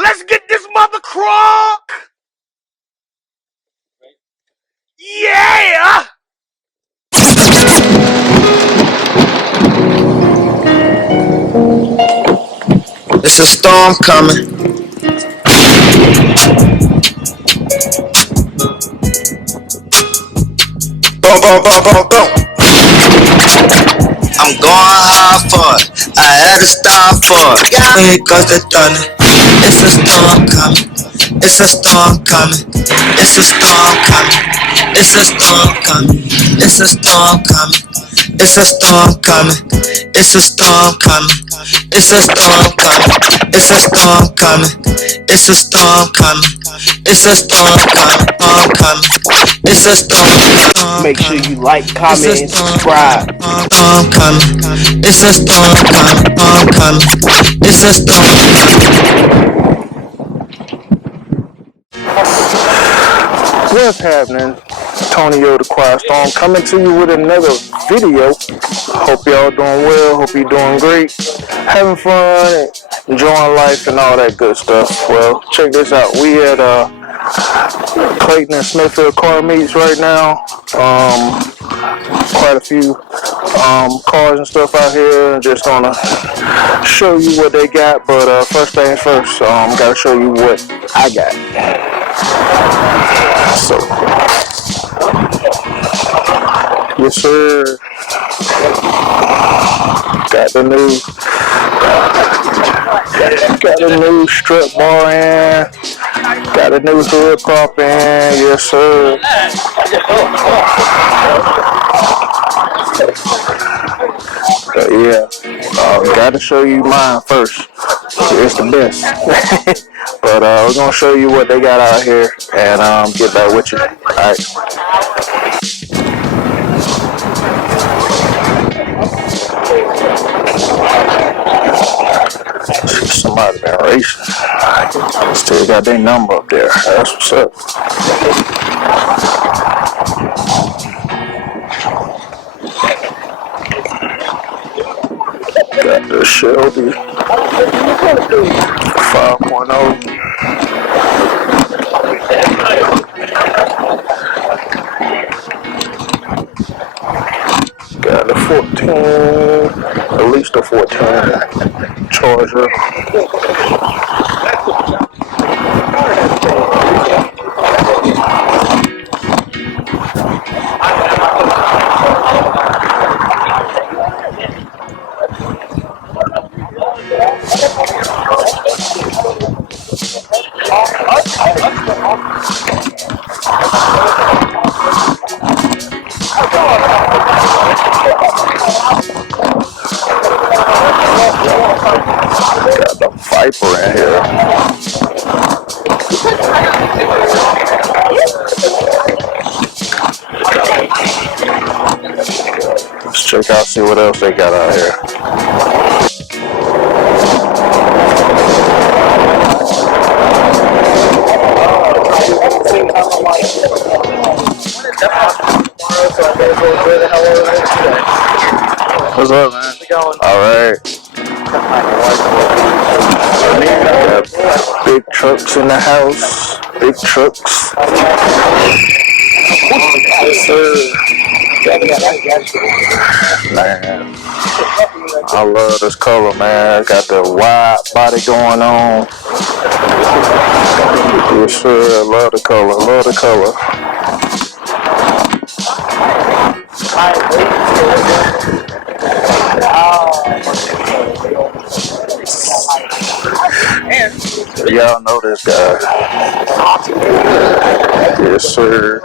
Let's get this mother crock. Yeah. It's a storm coming. Boom, boom, boom, boom, boom. I'm going hard for it. I had to stop for it. Here goes the thunder. It's a storm coming. It's a storm coming. It's a storm coming. It's a storm coming. It's a storm coming. It's a storm coming. It's a storm coming. It's a storm coming. It's a storm coming. It's a storm coming. It's a storm coming. It's a storm. Make sure you like, comment, and subscribe. Storm coming. It's a storm coming. It's a storm. What's happening? Antonio the Quiet Storm coming to you with another video. Hope y'all doing well. Hope you're doing great. Having fun, enjoying life, and all that good stuff. Well, check this out. We at Clayton Smithfield car meets right now. Quite a few cars and stuff out here. I'm just gonna show you what they got. But first things first, gotta show you what I got. So, yes sir, got the new strut bar in, got a new hood prop in, yes sir. Gotta show you mine first. It's the best. But we're gonna show you what they got out here and get back with you. Alright. Somebody been racing. Still got their number up there. That's what's up. Got the Shelby 5.0. Got the 14, at least a 14 Charger. Got the Viper in here. Let's check out, see what else they got out here. What's up, man? How's it going? All right. Big trucks in the house. Big trucks. Yes, sir. Man, I love this color, man. Got the wide body going on. Yes, sir. Love the color. Love the color. Y'all know this guy. Yes, sir.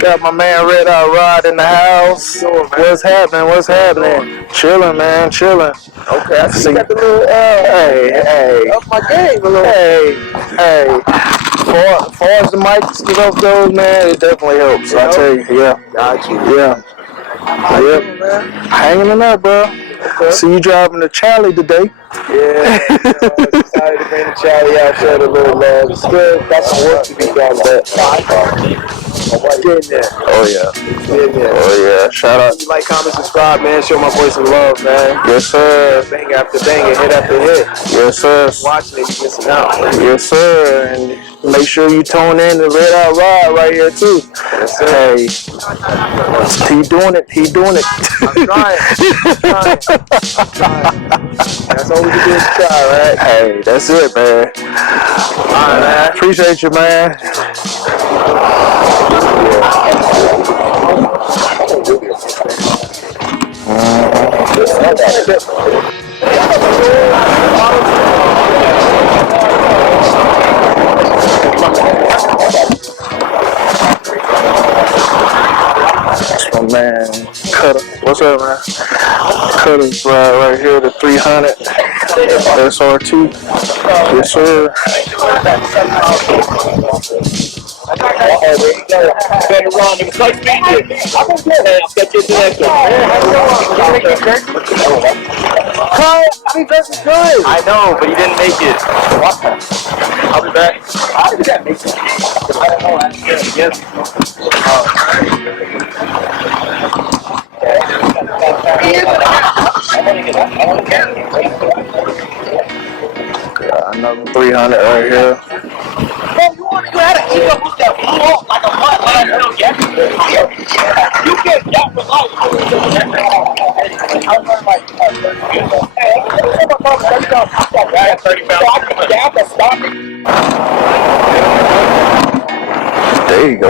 Got my man Red Eye Rod in the house. What's happening? What's happening? Chilling, man. Chilling. Okay, I see you got the little hey. That's my game, a little. Hey. Far as the mic stuff goes, man, it definitely helps. I tell you, yeah. Got you. Yeah. Yep. Hanging in there, bro. Okay. See you driving the Charlie today. Yeah. Excited to bring the Charlie out, share a little love. It's good. Got some work to be done, but Getting there. Oh yeah. Getting there. Oh yeah. Shout out. Like, comment, subscribe, man. Show my boy some love, man. Yes, sir. Bang after bang, hit after hit. Yes, sir. Watching it, you missing out. Yes, sir. And make sure you tune in to Red Out Ride right here too. Yes, sir. Hey, he doing it. He doing it. I'm trying. That's all we can do is try, right? Hey, that's it, man. All right, man. Appreciate you, man. That's my man, Cutter. What's up, man? Cutter's right here, the 300 SR2. Yes, sir. Better run. It was like speed. I'm gonna get it. I'll get you into that Carl, I mean, that's good. I know, but he didn't make it. I'll be back. How did that make it? I don't know. Yes. Another 300 right here. You had to keep up with that floor like a butt last little get. You get that with life. There you go.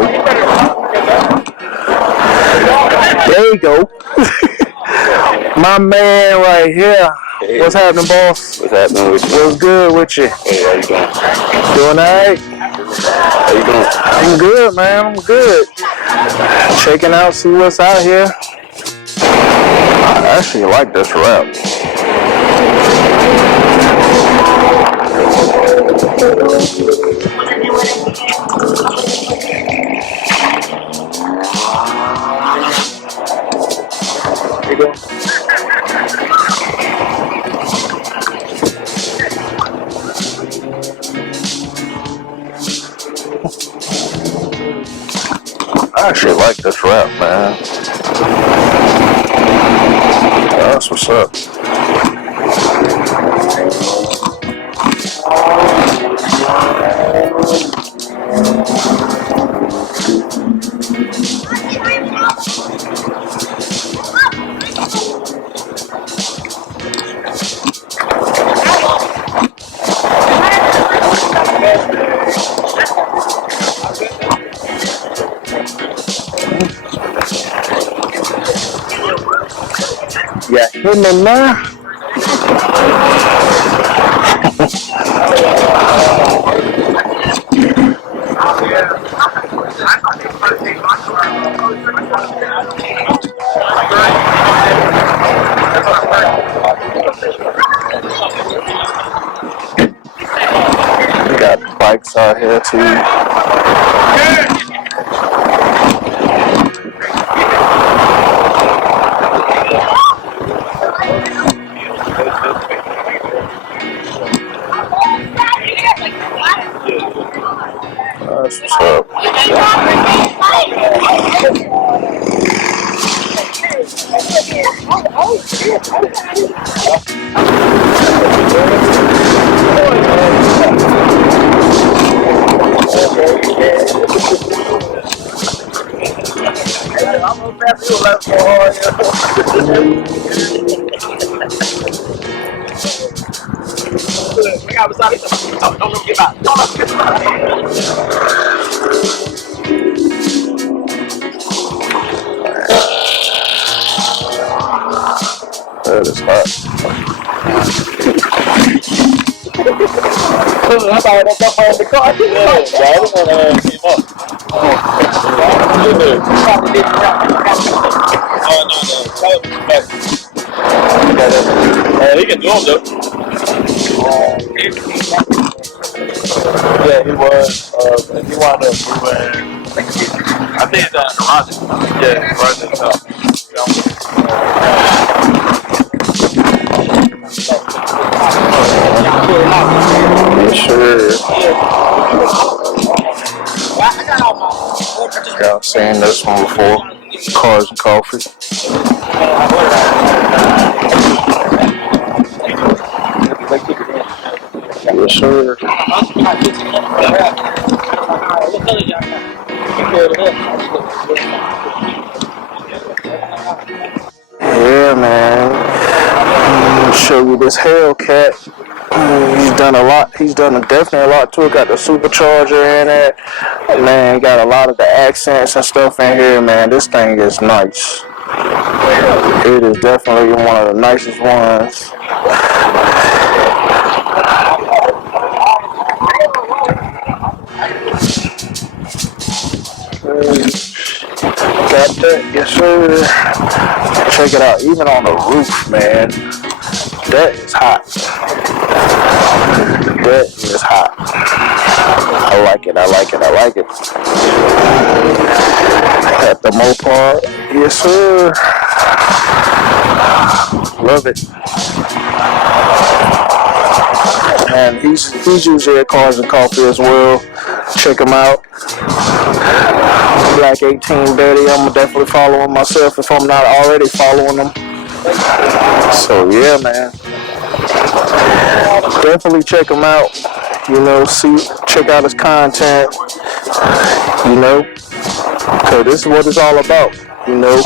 There you go. My man right here. Hey. What's happening, boss? What's happening with you? What's good with you? Hey, how you doing? Doing alright? How you doing? I'm good, man. I'm good. Checking out, see what's out here. I actually like this wrap. Here you go. I actually like this wrap, man. That's what's up. Yeah, hit me now. We got bikes out here too. That's what's up. That is hot. I thought I was up on the car. Yeah, I didn't want to keep up. Oh, no. He can do them, though. Yeah, he was. And he wound up moving. I think it's garage. Yeah, garage itself. Sure. seen this one before. Cars and Coffee. Yes, sir. Yeah, man. Show you this Hellcat. He's done a lot. He's done definitely a lot to it. Got the supercharger in it. Man, got a lot of the accents and stuff in here, man. This thing is nice. It is definitely one of the nicest ones. Got that, yes sir. Check it out, even on the roof, man. That is hot. That is hot. I like it, I like it, I like it. At the Mopar, yes sir. Love it. And he's usually at Cars and Coffee as well. Check him out. Black 18 Betty. I'm gonna definitely follow him myself if I'm not already following him. So yeah, man. Definitely check him out. You know, check out his content. You know, because this is what it's all about. You know,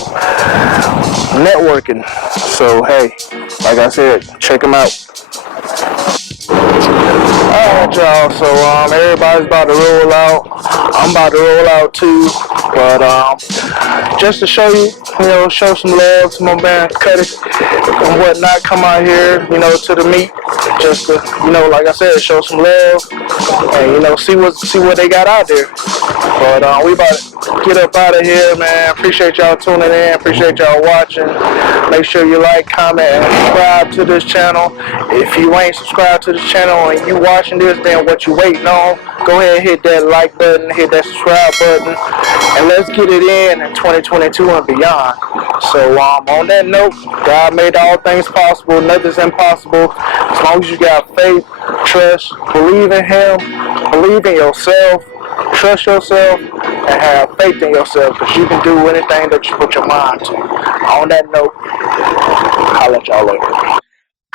networking. So hey, like I said, check him out. Alright, y'all, so everybody's about to roll out. I'm about to roll out too, but just to show you, show some love to my man Cuddy and whatnot. Come out here, to the meet, just to, like I said, show some love and see what they got out there. But we about to get up out of here, man. Appreciate y'all tuning in. Appreciate y'all watching. Make sure you like, comment, and subscribe to this channel. If you ain't subscribed to this channel and you watching this, then what you waiting on? Go ahead and hit that like button, hit that subscribe button, and let's get it in 2022 and beyond. So on that note, God made all things possible. Nothing's impossible. As long as you got faith, trust, believe in Him, believe in yourself, trust yourself, and have faith in yourself, because you can do anything that you put your mind to. On that note, I'll let y'all later.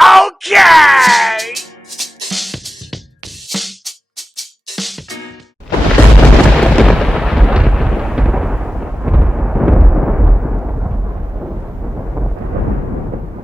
Okay!